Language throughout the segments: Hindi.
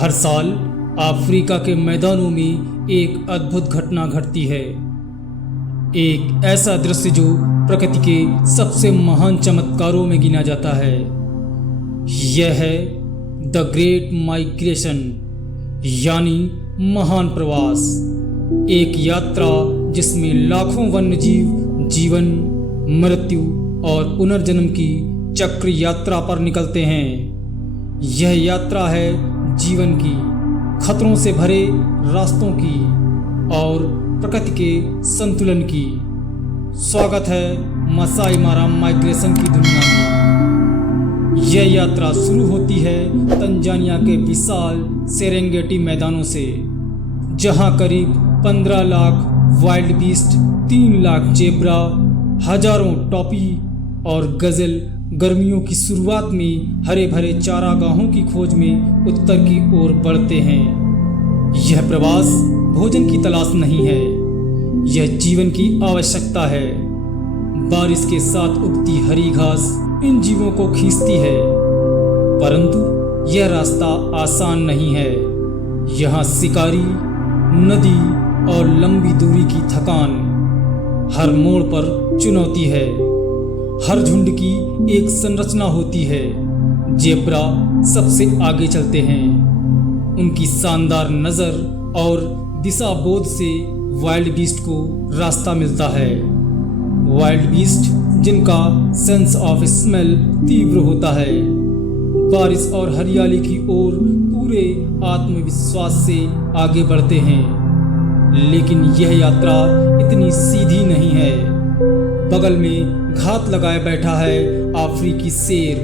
हर साल अफ्रीका के मैदानों में एक अद्भुत घटना घटती है। एक ऐसा दृश्य जो प्रकृति के सबसे महान चमत्कारों में गिना जाता है। यह है द ग्रेट माइग्रेशन, यानी महान प्रवास। एक यात्रा जिसमें लाखों वन्यजीव जीवन, मृत्यु और पुनर्जन्म की चक्र यात्रा पर निकलते हैं। यह यात्रा है जीवन की, खतरों से भरे रास्तों की और प्रकृति के संतुलन की। स्वागत है मसाई मारा माइग्रेशन की दुनिया में। यह यात्रा शुरू होती है तंजानिया के विशाल सेरेंगेटी मैदानों से, जहां करीब 15 lakh wild beast, 3 lakh zebra, हजारों टॉपी और गजल गर्मियों की शुरुआत में हरे भरे चारागाहों की खोज में उत्तर की ओर बढ़ते हैं। यह प्रवास भोजन की तलाश नहीं है, यह जीवन की आवश्यकता है। बारिश के साथ उगती हरी घास इन जीवों को खींचती है, परंतु यह रास्ता आसान नहीं है। यहाँ शिकारी, नदी और लंबी दूरी की थकान, हर मोड़ पर चुनौती है। हर झुंड की एक संरचना होती है। जेब्रा सबसे आगे चलते हैं। उनकी शानदार नज़र और दिशा बोध से वाइल्ड बीस्ट को रास्ता मिलता है। वाइल्ड बीस्ट जिनका सेंस ऑफ स्मेल तीव्र होता है, बारिश और हरियाली की ओर पूरे आत्मविश्वास से आगे बढ़ते हैं। लेकिन यह यात्रा इतनी सीधी नहीं है। बगल में घात लगाए बैठा है अफ्रीकी शेर,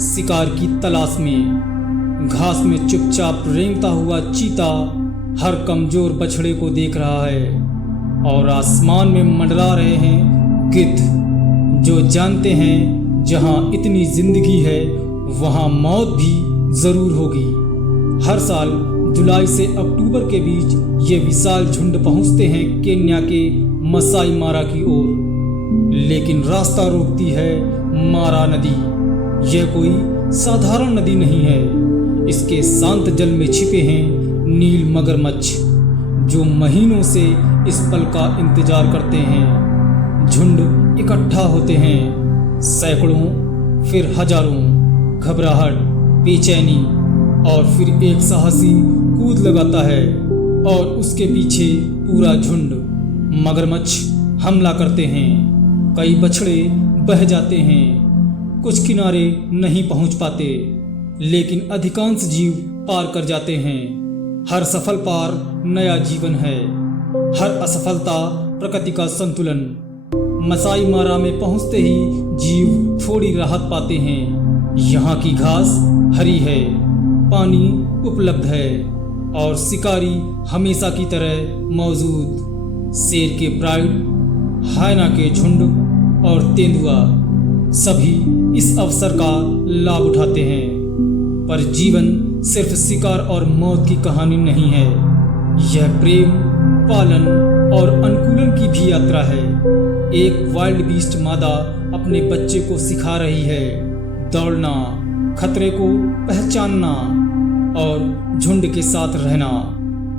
शिकार की तलाश में। घास में चुपचाप रेंगता हुआ चीता हर कमजोर बछड़े को देख रहा है। और आसमान में मंडरा रहे हैं गिद्ध, जो जानते हैं जहां इतनी जिंदगी है वहां मौत भी जरूर होगी। हर साल जुलाई से अक्टूबर के बीच ये विशाल झुंड पहुंचते हैं केन्या के मसाई मारा की ओर। लेकिन रास्ता रोकती है मारा नदी। यह कोई साधारण नदी नहीं है। इसके शांत जल में छिपे हैं नील मगरमच्छ, जो महीनों से इस पल का इंतजार करते हैं। झुंड इकट्ठा होते हैं, सैकड़ों फिर हजारों। घबराहट, बेचैनी और फिर एक साहसी कूद लगाता है और उसके पीछे पूरा झुंड। मगरमच्छ हमला करते हैं। कई बछड़े बह जाते हैं, कुछ किनारे नहीं पहुंच पाते, लेकिन अधिकांश जीव पार कर जाते हैं। हर सफल पार नया जीवन है, हर असफलता प्रकृति का संतुलन। मसाई मारा में पहुंचते ही जीव थोड़ी राहत पाते हैं। यहाँ की घास हरी है, पानी उपलब्ध है और शिकारी हमेशा की तरह मौजूद। शेर के प्राइड, हायना के झुंड और तेंदुआ सभी इस अवसर का लाभ उठाते हैं। पर जीवन सिर्फ शिकार और मौत की कहानी नहीं है। यह प्रेम, पालन और अनुकूलन की भी यात्रा है। एक वाइल्ड बीस्ट मादा अपने बच्चे को सिखा रही है दौड़ना, खतरे को पहचानना और झुंड के साथ रहना।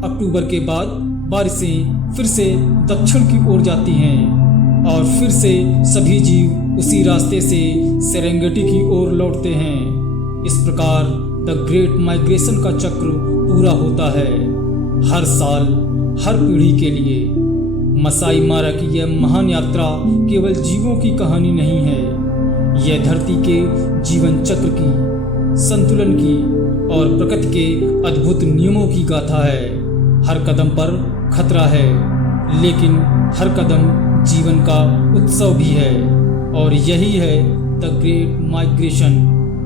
अक्टूबर के बाद बारिशें फिर से दक्षिण की ओर जाती हैं और फिर से सभी जीव उसी रास्ते से सेरेंगेटी की ओर लौटते हैं। इस प्रकार द ग्रेट माइग्रेशन का चक्र पूरा होता है, हर साल, हर पीढ़ी के लिए। मसाई मारा की यह महान यात्रा केवल जीवों की कहानी नहीं है, यह धरती के जीवन चक्र की, संतुलन की और प्रकृति के अद्भुत नियमों की गाथा है। हर कदम पर खतरा है, लेकिन हर कदम जीवन का उत्सव भी है। और यही है द ग्रेट माइग्रेशन।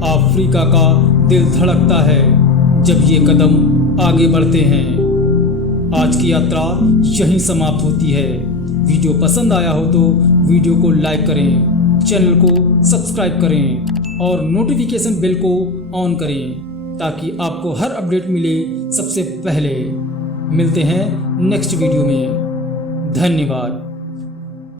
अफ्रीका का दिल धड़कता है जब ये कदम आगे बढ़ते हैं। आज की यात्रा यहीं समाप्त होती है। वीडियो पसंद आया हो तो वीडियो को लाइक करें, चैनल को सब्सक्राइब करें और नोटिफिकेशन बेल को ऑन करें ताकि आपको हर अपडेट मिले सबसे पहले। मिलते हैं नेक्स्ट वीडियो में। धन्यवाद।